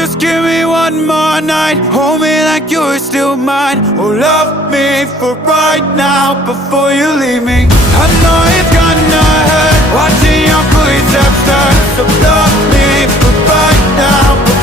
just give me one more night. Hold me like you're still mine. Oh, love me for right now before you leave me. I know it's gonna hurt watching your footsteps turn. So love me for right now